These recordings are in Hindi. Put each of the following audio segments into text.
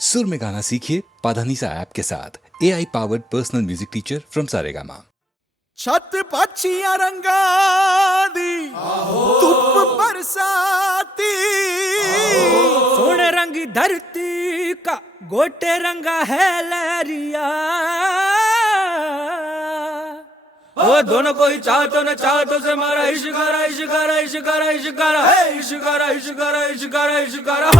सुर में गाना सीखिए पाधानीसा ऐप के साथ। AI powered personal music teacher from Saregama. छत पक्षियां रंगा दी धुप बरसाती, सोने रंगी धरती का गोटे रंगा है लहरिया। ओ दोनों को ही चाहतो न चाहतो से मारा इश्कारा इश्कारा इश्कारा इश्कारा है इश्कारा इश्कारा इश्कारा इश्कारा।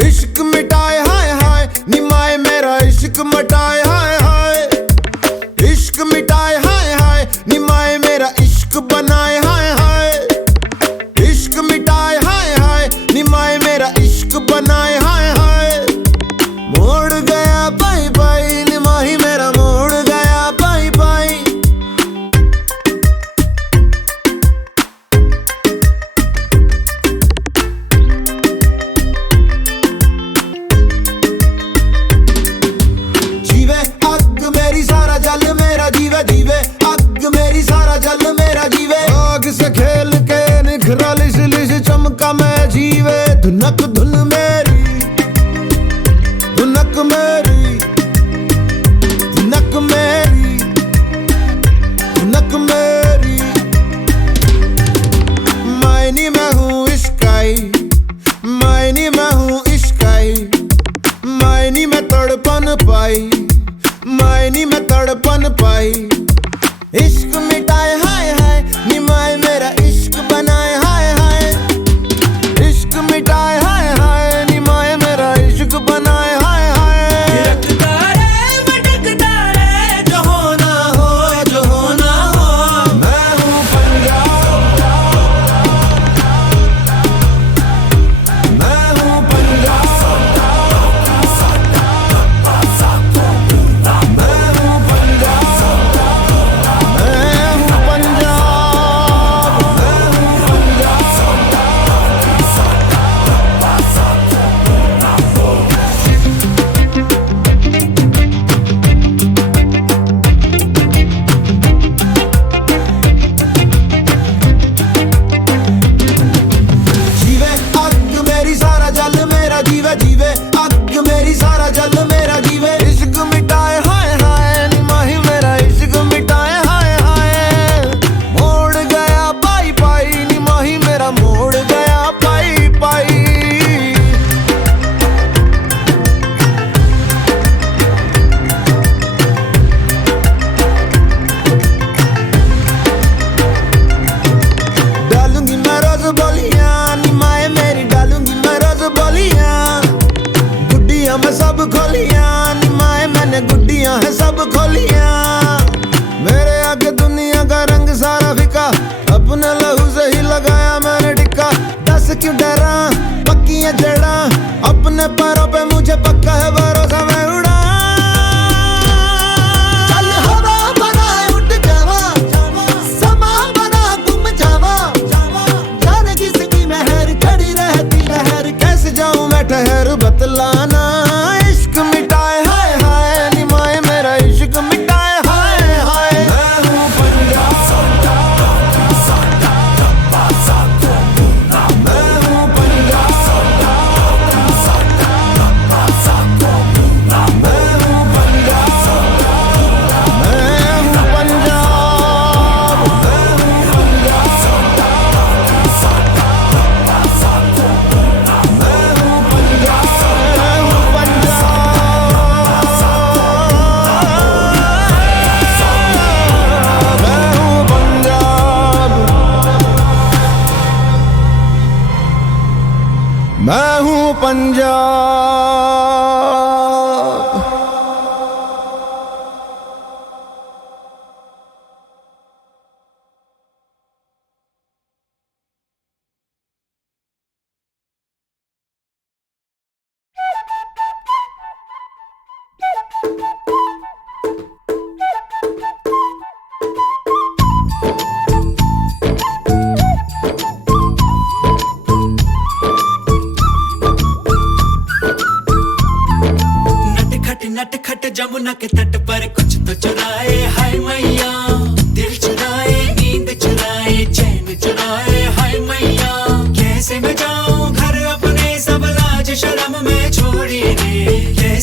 इश्क मिटाए हाय हाय निमाए मेरा इश्क मिटाए हाय हाय, इश्क मिटाए हाय हाय निमाए मेरा इश्क बनाए हाय हाय, इश्क मिटाए हाय हाय निमाए मेरा इश्क बनाए हाय हाय। मोड़ गया बाई बाई निमाही मेरा मोड़ गया बाई बाई। जीवे अग मेरी सारा जल मेरा जीवे जीवे अग मेरी सारा जल मेरा जीवे। आग से खेल के निखरा लिस लिस चमका मैं जीवे। धुनक धुन मेरी धुनक मेरी धुनक मेरी धुनक मेरी। मायनी मैं हूँ इश्काई मायनी मैं हूँ इश्काई, मायनी में तड़पन पाई मायनी में तड़पन पाई। इश्क मिटाए हाय हाय निमाए मेरा इश्क बनाए हाय हाय, इश्क मिटाए हाय हाय निमाए मेरा इश्क बनाए हाय हाय। थिरकता रे भटकता रे जो होना हो जो होना हो। मैं हूँ पंजाब मैं हूँ पंजाब मैं हूँ पंजाब मैं हूँ पंजाब मैं हूँ जीवे अग मेरी सारा जल मेरा जीवे जीवे अग मेरी सारा जल मेरा जीवे। इश्क मिटाए हाय हाय निमाही मेरा इश्क मिटाए हाय हाय। मोड़ गया पाई पाई निमाही मेरा मोड़ गया पाई पाई। डालूंगी मैं रोज बोलियां निमाए मेरी डालूंगी मैं रोज बोलियां। गुड्डियां मैं सब खोलियां निमाए मैंने गुड्डियां है सब खोलियां। मेरे आगे दुनिया का रंग सारा फिका अपने लहू से ही लगाया मैंने टिक्का। दस क्यों डरा पक्की है जड़ा अपने पैरों पे मुझे पक्का है भरोसा मैं उड़ा। चल हवा बना उठ जावा समा बना गुम जावा। जाने किसकी मेहर खड़ी रहती लहर कैसे जाऊं मैं ठहर बतलाना। इश्क मिटाए हाय हाय निमाए मेरा इश्क मिटाए हाय हाय। मैं हूँ पंजाब मैं हूँ पंजाब मैं हूँ पंजाब मैं हूँ पंजाब मैं हूँ पंजाब।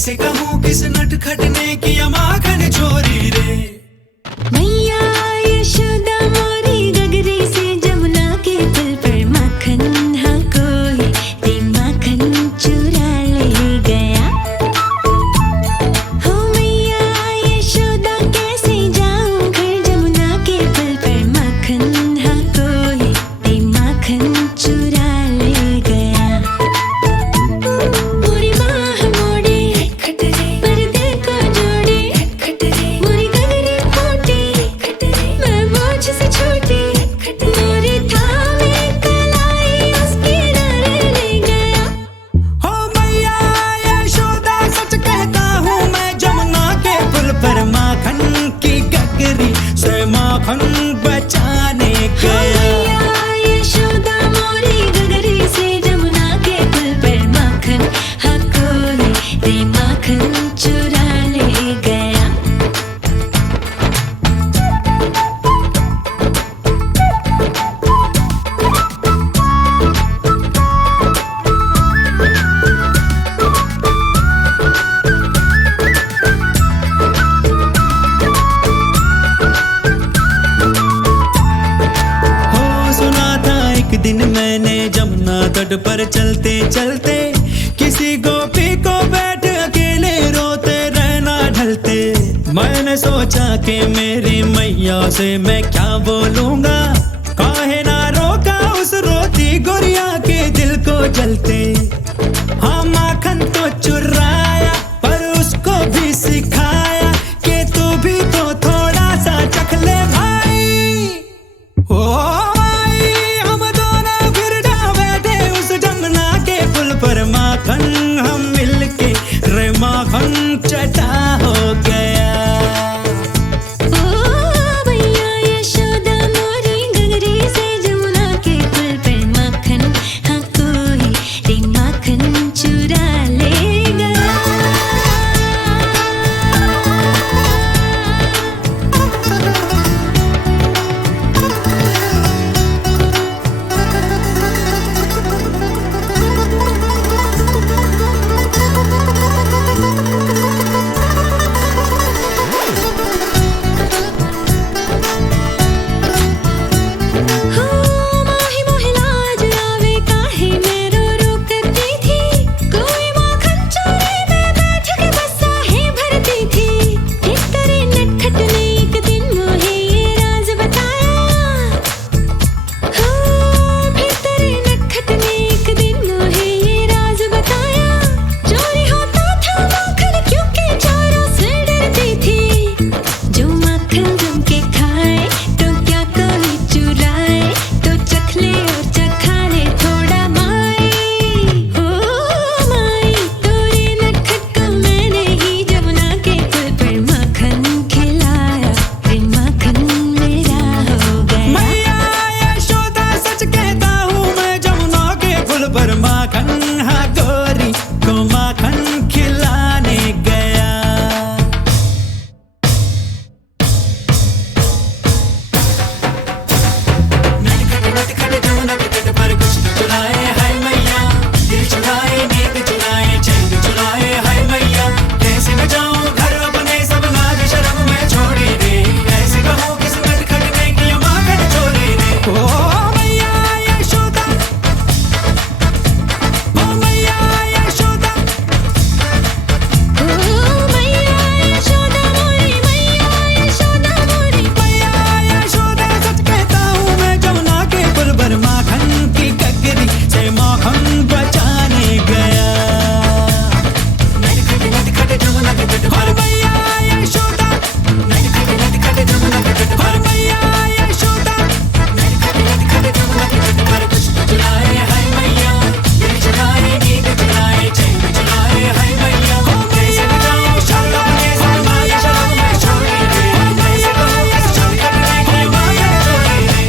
कैसे कहूँ किस नटखट ने किया माखन चोरी रे। मैया यशोदा मोरी गगरी से जमुना के पुल पर माखन हाँ कोई ते माखन चुरा ले गया। हो मैया यशोदा कैसे जाऊं घर जमुना के पुल पर माखन हाँ कोई ते माखन चुरा ले गया। पूरी बाह मोड़ी पर्दे को जोड़ी मोरी गगरी फूटी मैं बोझ से छूटी मोरी थामे कलाई उसकी डाले ले गया। हो मैया यशोदा सच कहता हूँ मैं जमुना के पुल पर माखन की गगरी से माखन बचाने गया। मैया यशोदा मोरी गगरी से जमुना के पुल पर माखन हाँ कोई ते माखन चुरा ले गया। हो सुना था एक दिन मैंने जमुना तट पर चलते चलते किसी गोपी को बैठ अकेले रोते रहना ढलते। मैंने सोचा कि मेरी मैया से मैं क्या बोलूंगा, काहे ना रोका उस रोती गोरिया के दिल को जलते। हाँ माखन तो चुराया पर उसको भी सिखाया कि तू भी तो थोड़ा सा चख ले भाई। ओ भाई हम दोनों फिर जा बैठे उस जमुना के पुल पर माखन हम मिलके रे माखन चटा हो गया। ओ मैया यशोदा मोरी गगरी से जमुना के पुल पर माखन हाँ कोई ते माखन चुरा ले गया। हो मोहि मोहि लाज आवे काहे मैं रो रो करती थी। कोई माखन चोरी में बैठ के बस आहे भरती थी। एक तेरे नटखट ने एक दिन मोहे ये राज बताया। हो फिर तेरे नटखट ने एक दिन मोहे ये राज बताया। चोरी होता था माखन क्योंकि चोरों से डरती थी। जो माखन जम के खाए तो क्या कोई चुराए तो चख ले और चखा ले थोड़ा माई। ओ माई तोरे नटखट को मैंने ही जमुना के पुल पर माखन खिलाया फिर माखन मेरा हो गया। मैया यशोदा सच कहता हूँ मैं जमुना के पुल पर माखन हाँ गोरी को माखन खिलाने गया। नटखट जमुना के तट पर कुछ तो चुराए हाय मैया, दिल चुराए नींद चुराए चैन चुराए हाय मैया। कैसे मैं जाऊँ घर अपने सब लाज शर्म में छोड़ी रे, कैसे कहूँ किस नटखट ने किया माखन चोरी रे। ओ मैया यशोदा, ओ मैया यशोदा, ओ मैया यशोदा मोरी मैया यशोदा मोरी। मैया यशोदा सच कहता हूँ मैं जमुना के पुल पर माखन की गगरी से माखन बचाने गया। नटखट जमुना के तट पर मैया यशोदा, नटखट जमुना के तट पर मैया यशोदा, नटखट जमुना के तट पर कुछ तो चुराए हाय मैया, दिल चुराए नींद चुराए चैन चुराए हाय मैया। कैसे मैं जाऊँ शर्म अपने सब लाज शर्म में छोड़ी रे, कैसे कहूँ किस नटखट ने किया माखन चोरी रे।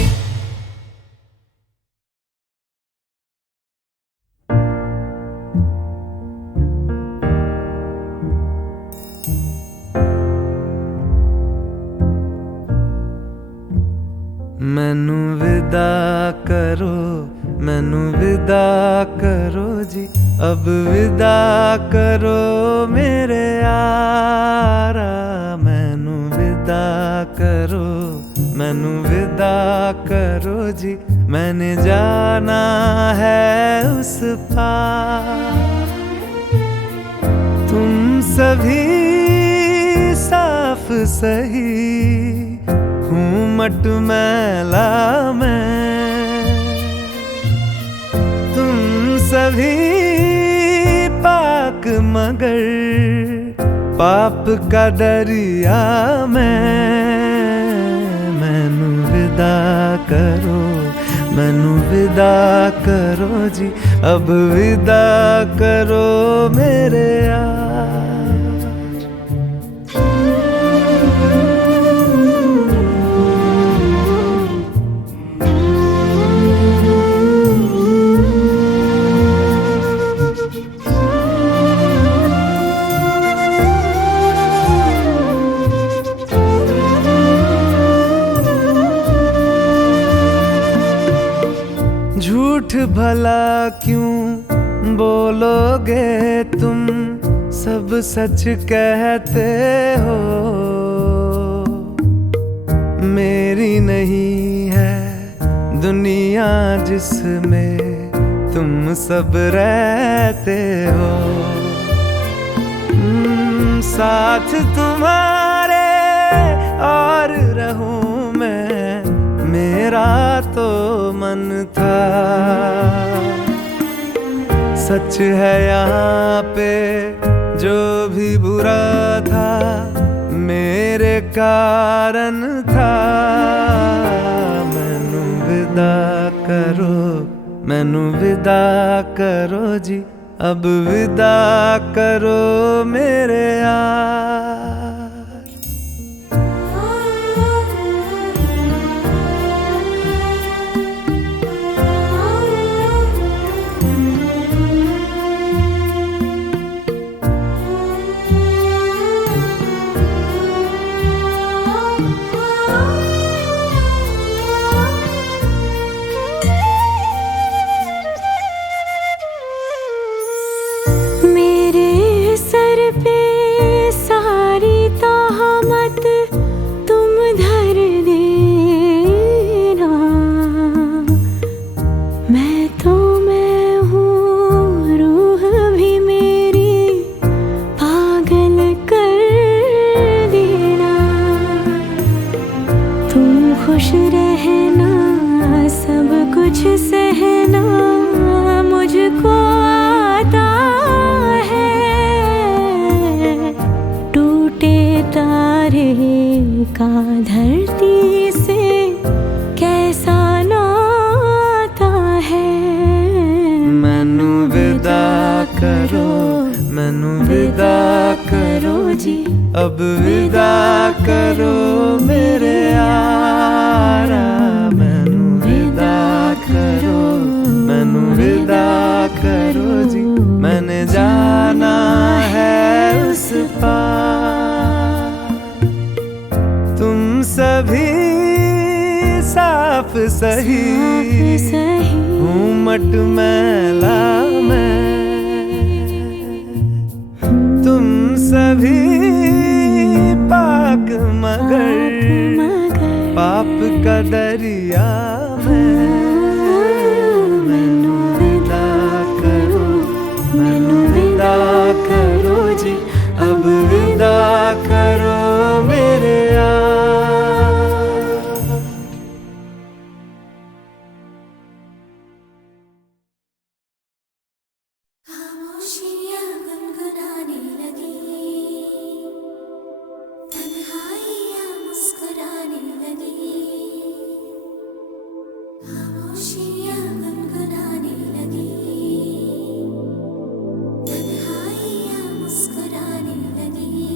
मैनू विदा करो मैनू विदा करो जी, अब विदा करो मेरे यारा। मैनू विदा करो, मैनू विदा करो जी, मैंने जाना है उस पार। तुम सभी साफ सही हूँ मटमैला मैं, तुम सभी पाक मगर पाप का दरिया मैं। मैनू विदा करो, मैनू विदा करो जी, अब विदा करो मेरे यार। झूठ भला क्यों बोलोगे तुम, सब सच कहते हो। मेरी नहीं है दुनिया जिसमें तुम सब रहते हो। साथ तुम्हारे और रहूं मैं, मेरा तो मन था। सच है यहाँ पे जो भी बुरा था मेरे कारण था। मैनू विदा करो, मैनू विदा करो जी, अब विदा करो मेरे यार। खुश रहना, सब कुछ सहना मुझको आता है। टूटे तारे का धरती से कैसा नाता है। मैनू विदा करो, मैनू विदा करो जी, अब विदा करो मेरे यारा। मैनू विदा करो, मैनू विदा करो जी, मैंने जाना है उस पार। तुम सभी साफ सही हूँ मटमैला मैं, तुम सभी पाक मगर पाप का दरिया में। मैनू विदा करो, मैनू विदा करो जी, अब विदा करो मेरे यार। खामोशियाँ गुनगुनाने लगी, तन्हाइयाँ मुस्कुराने लगी। खामोशियाँ गुनगुनाने लगी, तन्हाइयाँ मुस्कुराने लगी।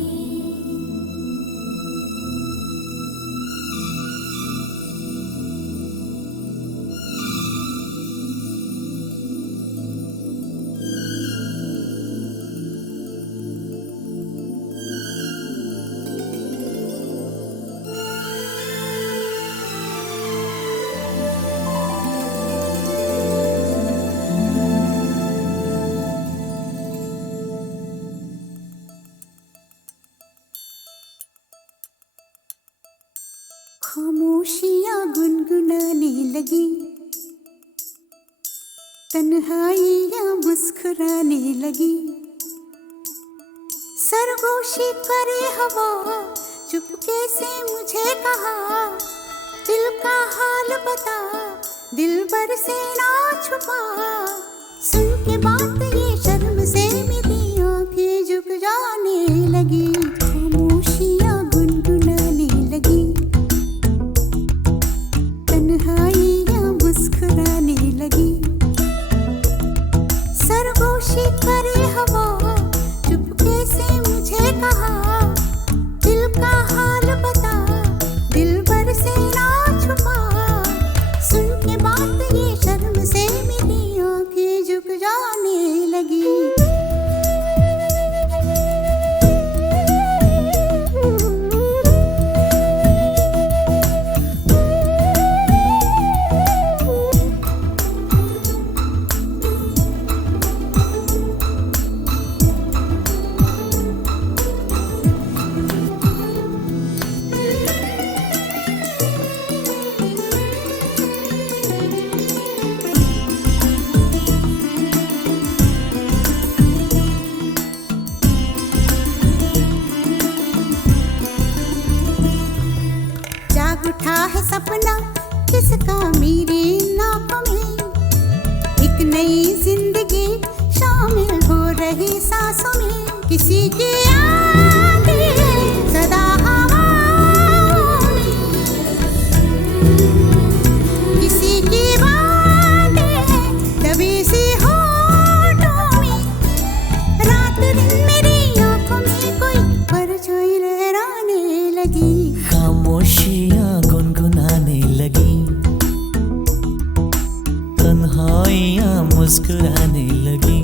खामोशियाँ गुनगुनाने लगी, तन्हाइयाँ मुस्कुराने लगी। सरगोशी करे हवा, चुपके से मुझे कहा, दिल का हाल बता, दिल भर से ना छुपा। सुन के बात ये शर्म से मेरी आंखें झुक जाने लगी, खामोशियाँ गुनगुनाने लगी, तन्हाइयाँ मुस्कुराने लगी। सरगोशी करे हवा, चुपके से मुझे कहा, दिल का हाल बता, दिल भर से ना छुपा। सुन के बात ये शर्म से मेरी आंखें झुक जाने लगी। जाग उठा है सपना किसका मेरी नाक में, एक नई जिंदगी शामिल हो रही सांसों में। किसी की यादें सदा हवाओं में, किसी की बातें दबी सी होठों में। रात दिन मेरी आंखों में कोई परछाई लहराने लगी, खामोशियाँ गुनगुनाने लगी, तन्हाइयाँ मुस्कुराने लगी।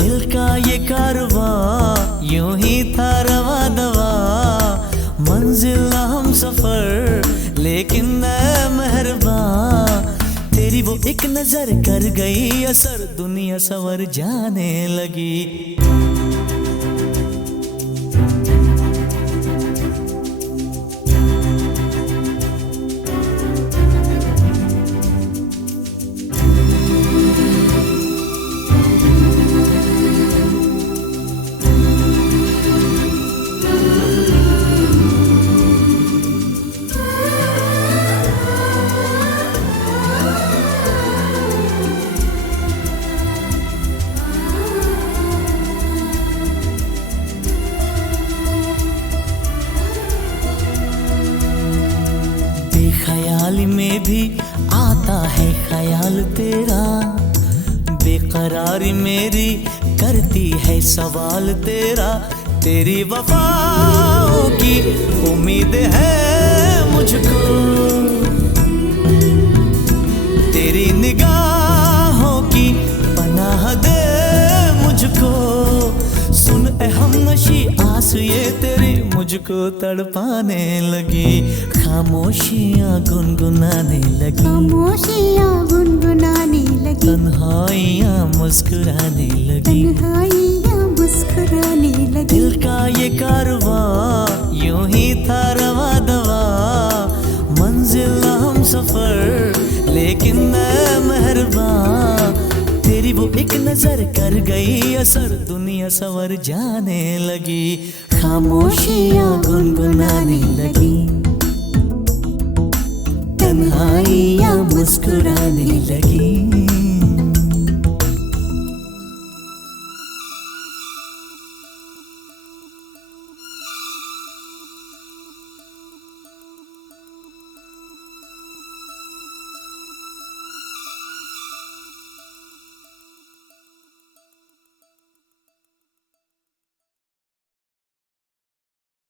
दिल का ये कारवां यूं ही था रवा दवा, मंजिल हम सफर लेकिन मैं मेहरबान। तेरी वो एक नजर कर गई असर, दुनिया संवर जाने लगी। बेख्याली में भी आता है ख्याल तेरा, बेकरारी मेरी करती है सवाल तेरा। तेरी वफाओं की उम्मीद है मुझको, तेरी निगाहों की पनाह दे मुझको। सुन ए हमनशी आस ये तेरी मुझको तड़पाने लगी, खामोशियाँ गुनगुनाने लगी, खामोशियाँ गुनगुनाने लगी, तन्हाइयाँ मुस्कुराने लगी। तन्हाइयाँ मुस्कुराने लगी। दिल का ये कारवां यूं ही था रवा दवा, मंजिल हम सफर लेकिन मैं मेहरबान। तेरी वो एक नजर कर गई असर, दुनिया संवर जाने लगी, खामोशियाँ गुनगुनाने लगी, तन्हाइयाँ मुस्कुराने लगी।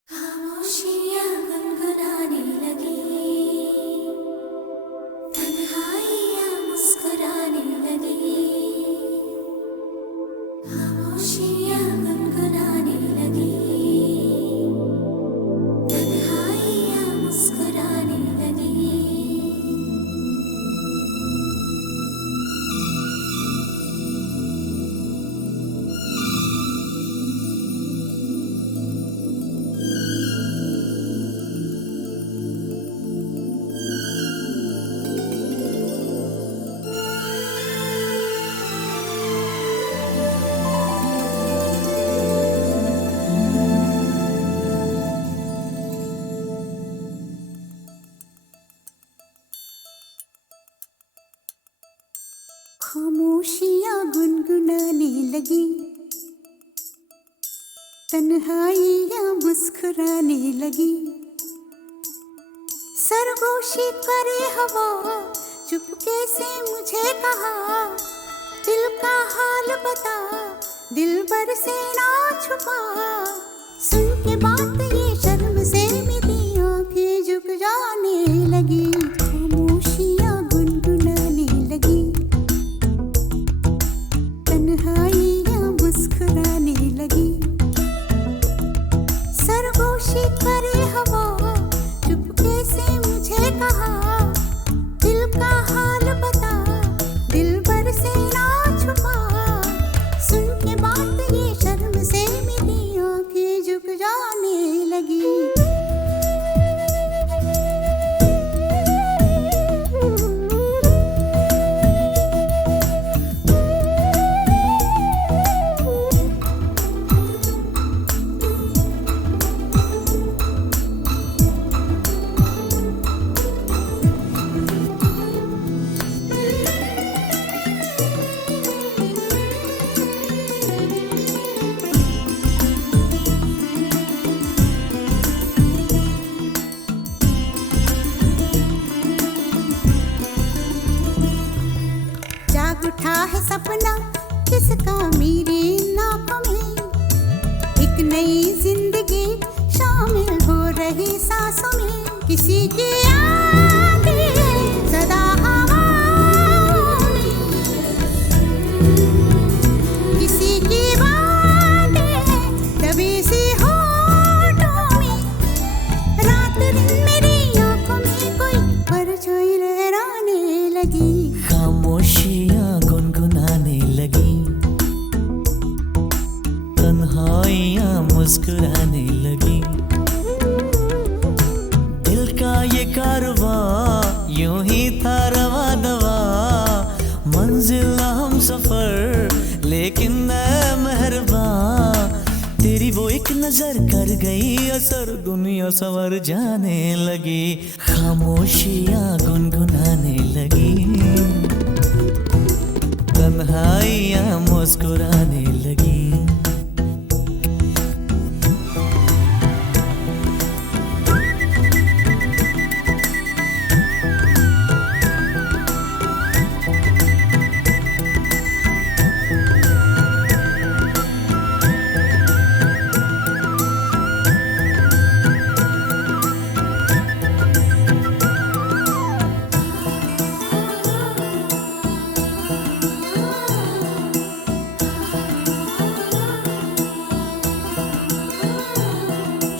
खामोशियाँ खामोशियाँ गुनगुनाने लगी, तन्हाइयाँ मुस्कुराने लगी। सरगोशी करे हवा, चुपके से मुझे कहा, दिल का हाल बता, दिल भर से ना छुपा। सुन के बात ये शर्म से मेरी आंखें झुक जाने लगी, खामोशियाँ गुनगुनाने लगी, तन्हाइयाँ मुस्कुराने लगी। सरगोशी करे हवा, चुपके से मुझे कहा, दिल का हाल बता, दिल भर से ना छुपा। सुन के बात ये शर्म से मेरी आंखें झुक जाने लगी। जाग उठा है सपना किसका मेरी नाकों में, एक नई जिंदगी शामिल हो रही सांसों में। किसी की आगे सदा हवाओं में, किसी की बातें दबी सी होठों में। रात दिन मेरी आंखों में कोई परछाई लहराने लगी, खामोशियाँ गुनगुनाने लगी, तन्हाइयाँ मुस्कुराने लगी। दिल का ये कारवां यूं ही था रवा दवा, मंजिल हम सफर लेकिन न मेहरबान। तेरी वो एक नजर कर गई असर, दुनिया संवर जाने लगी, खामोशियाँ गुनगुनाने लगी, तन्हाइयाँ मुस्कुराने लगी।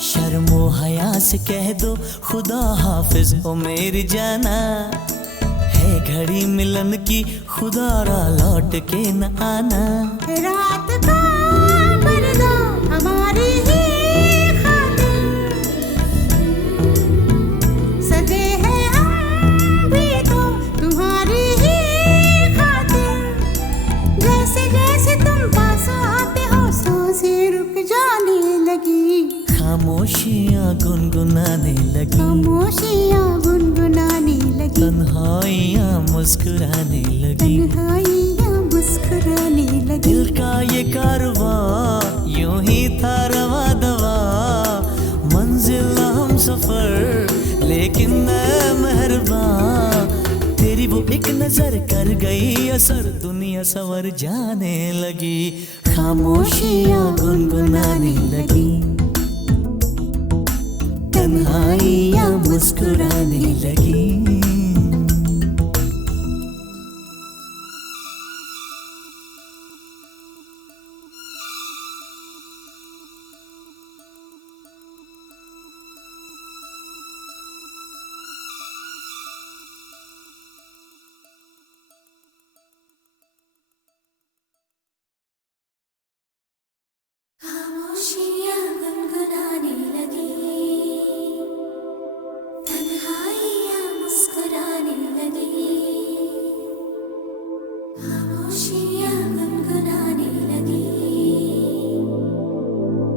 शर्मो हया से कह दो खुदा हाफिज ओ मेरी जाना, है घड़ी मिलन की खुदा रा लौट के न आना। रात का पर्दा हमारी ही खातिर, सजे हैं हम भी तो तुम्हारी ही खातिर। जैसे जैसे तुम पास आते हो सांसें रुक जाने लगी, खामोशियाँ गुनगुनाने लगी, खामोशियाँ गुनगुनाने लगी, तन्हाइयाँ मुस्कुराने लगी। तन्हाइयाँ मुस्कुराने लगी। दिल का ये कारवां यूं ही था रवा दवा, मंजिल हम सफर लेकिन न मेहरबान। तेरी वो एक नजर कर गई असर, दुनिया संवर जाने लगी, खामोशियाँ गुनगुनाने लगी, तन्हाइयाँ मुस्कुराने लगी। खामोशियाँ गुनगुनाने लगी, तन्हाइयाँ मुस्कुराने लगी। खामोशियाँ गुनगुनाने लगी,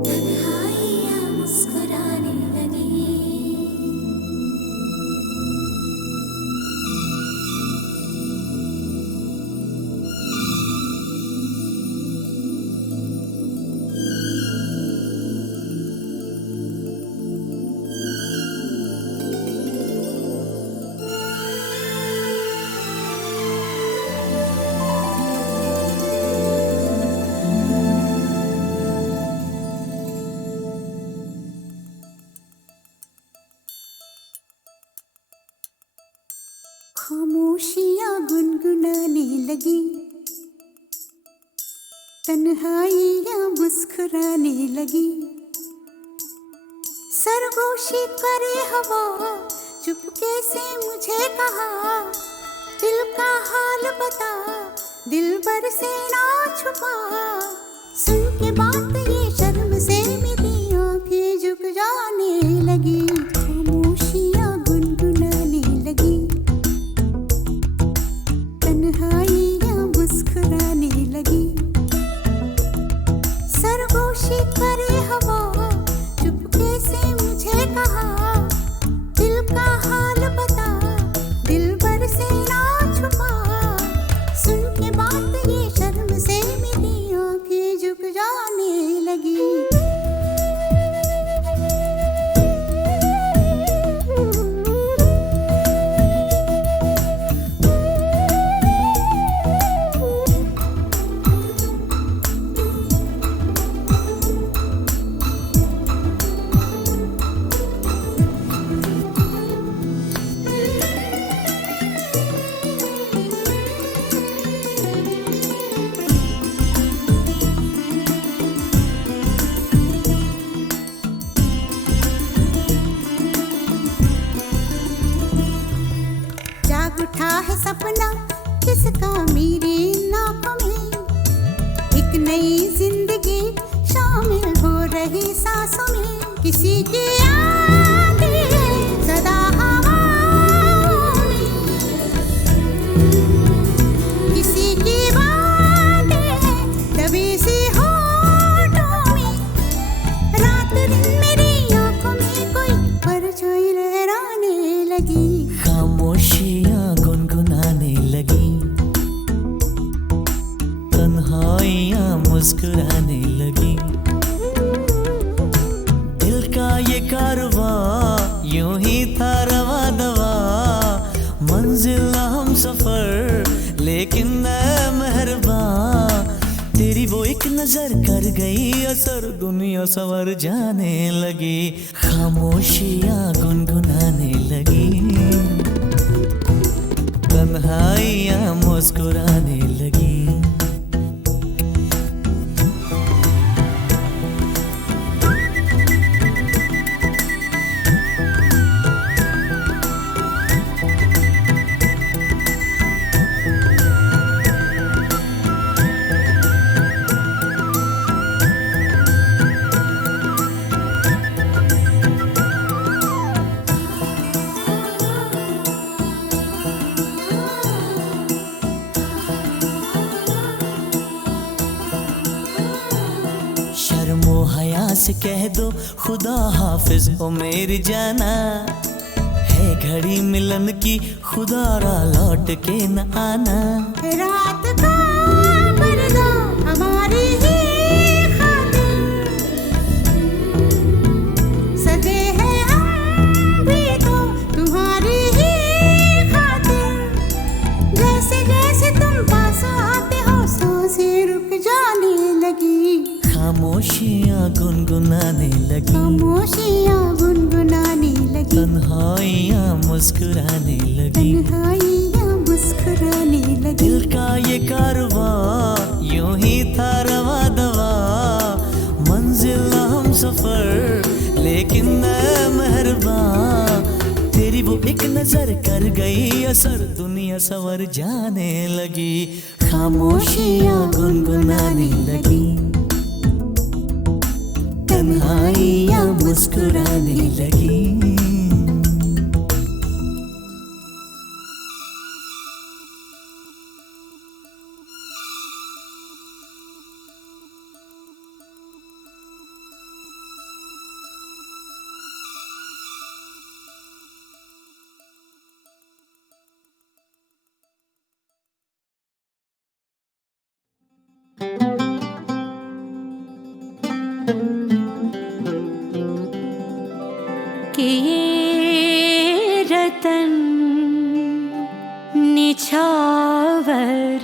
तन्हाइयाँ मुस्कुराने लगी। खामोशियाँ गुनगुनाने लगी, तन्हाइयाँ मुस्कुराने लगी। सरगोशी करे हवा, चुपके से मुझे कहा, दिल का हाल बता, दिलबर से ना छुपा। सुन के बात ये शर्म से मेरी आंखें झुक जाने लगी, खामोशियाँ गुनगुनाने लगी, तन्हाइयाँ मुस्कुराने लगी। सरगोशी करे हवा, चुपके से मुझे कहा, दिल का हाल बता, दिलबर से ना छुपा। सुन के बात ये शर्म से मेरी आंखें झुक जाने लगी। जाग उठा है सपना किसका मेरी नाकों में, एक नई जिंदगी शामिल हो रही सांसों में। किसी की यादें सदा हवाओं में, किसी की बातें दबी सी होठों में। रात दिन मेरी आंखों में कोई परछाई लहराने लगी, खामोशियाँ गुनगुनाने लगी, तन्हाइयाँ मुस्कुराने लगी। दिल का ये कारवां यूं ही था रवा दवा, मंजिल ना हम सफर लेकिन मैं मेहरबान। तेरी वो एक नजर कर गई असर, दुनिया संवर जाने लगी, खामोशियाँ गुनगुनाने लगी, तन्हाइयाँ मुस्कुराने लगी। शर्मो हया से कह दो खुदा हाफिज ओ मेरी जाना, है घड़ी मिलन की खुदा रा लौट के न आना। रात का पर्दा हमारी ही खातिर, सजे हैं हम भी तो तुम्हारी ही खातिर। जैसे जैसे तुम पास आते हो सांसें रुक जाने लगी, खामोशियाँ गुनगुनाने लगी, खामोशियाँ गुनगुनाने लगी, तन्हाइयाँ मुस्कुराने लगी। तन्हाइयाँ मुस्कुराने लगी। दिल का ये कारवां यूं ही था रवा दवा, मंजिल ना हम सफर लेकिन मैं मेहरबान। तेरी वो एक नजर कर गई असर, दुनिया संवर जाने लगी, खामोशियाँ गुनगुनाने लगी, तन्हाइयाँ मुस्कुराने लगी। कि ये रतन निछावर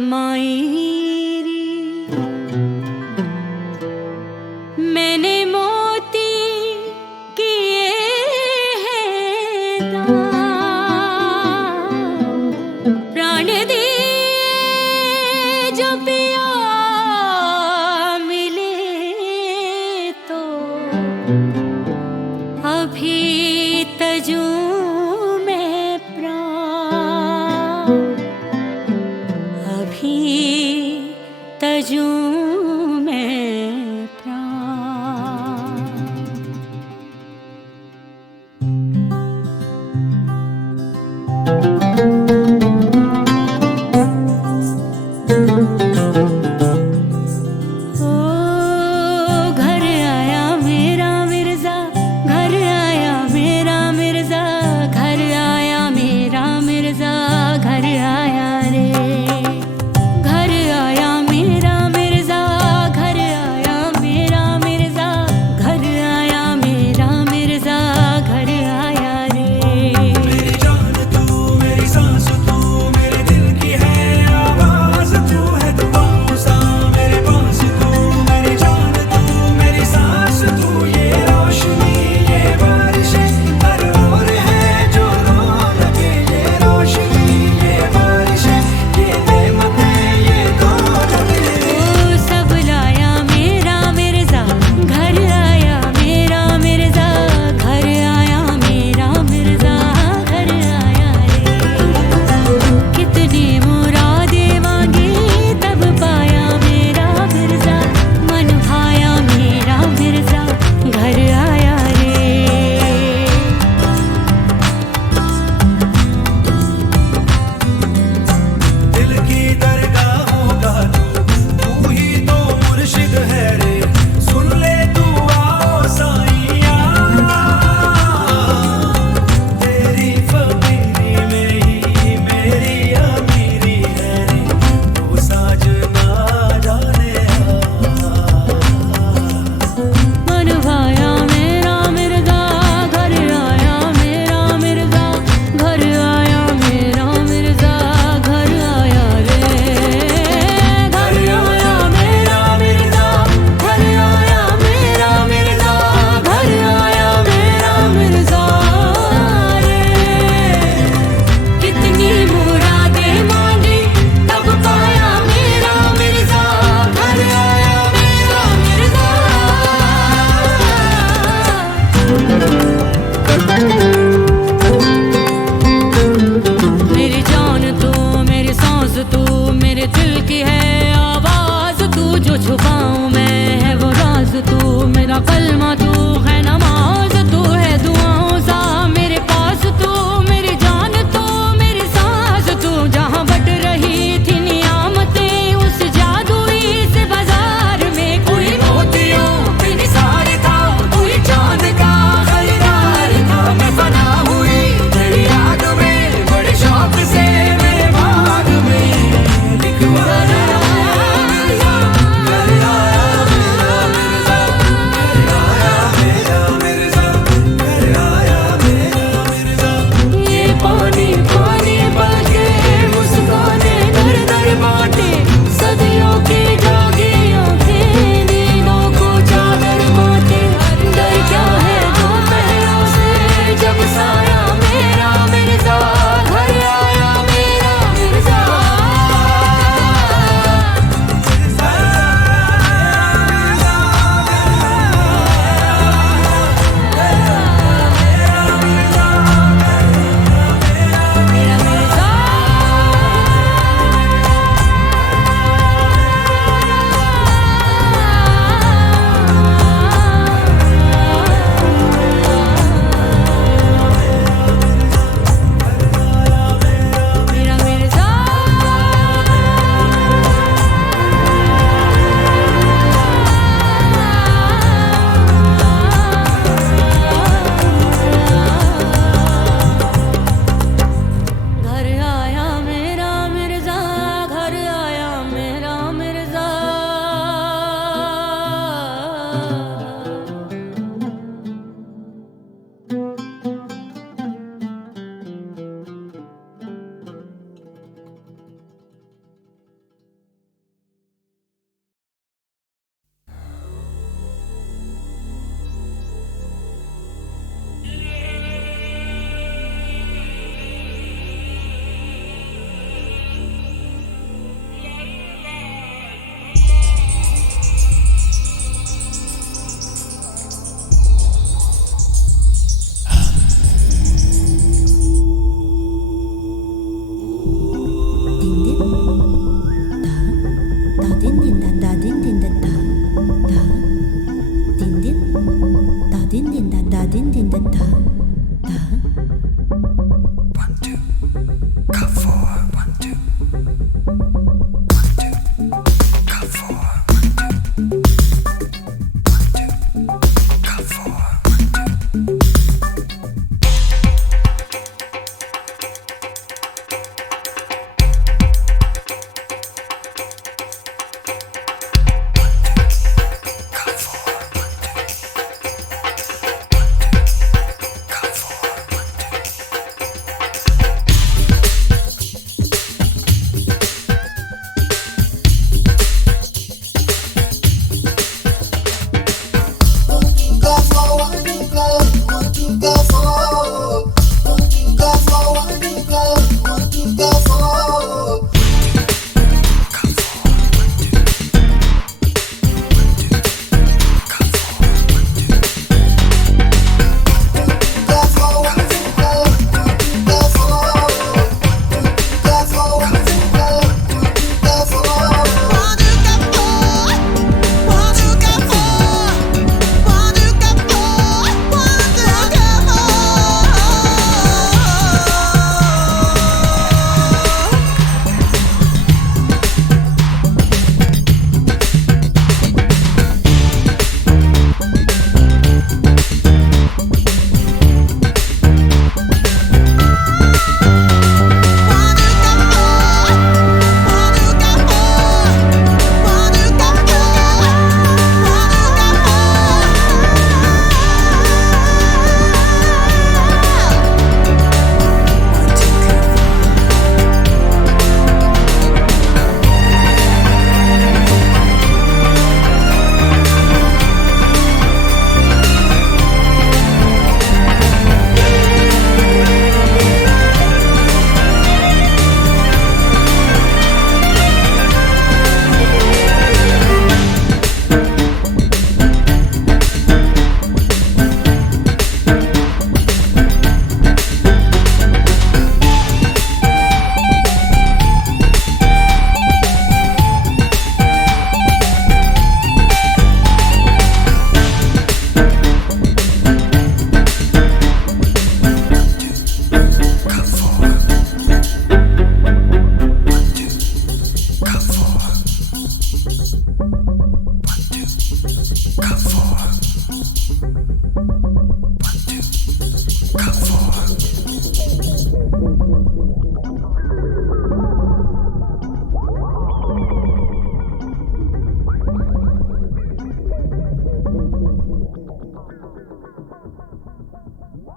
मायरी, मैंने मोती किए हैं दान।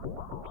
Wow.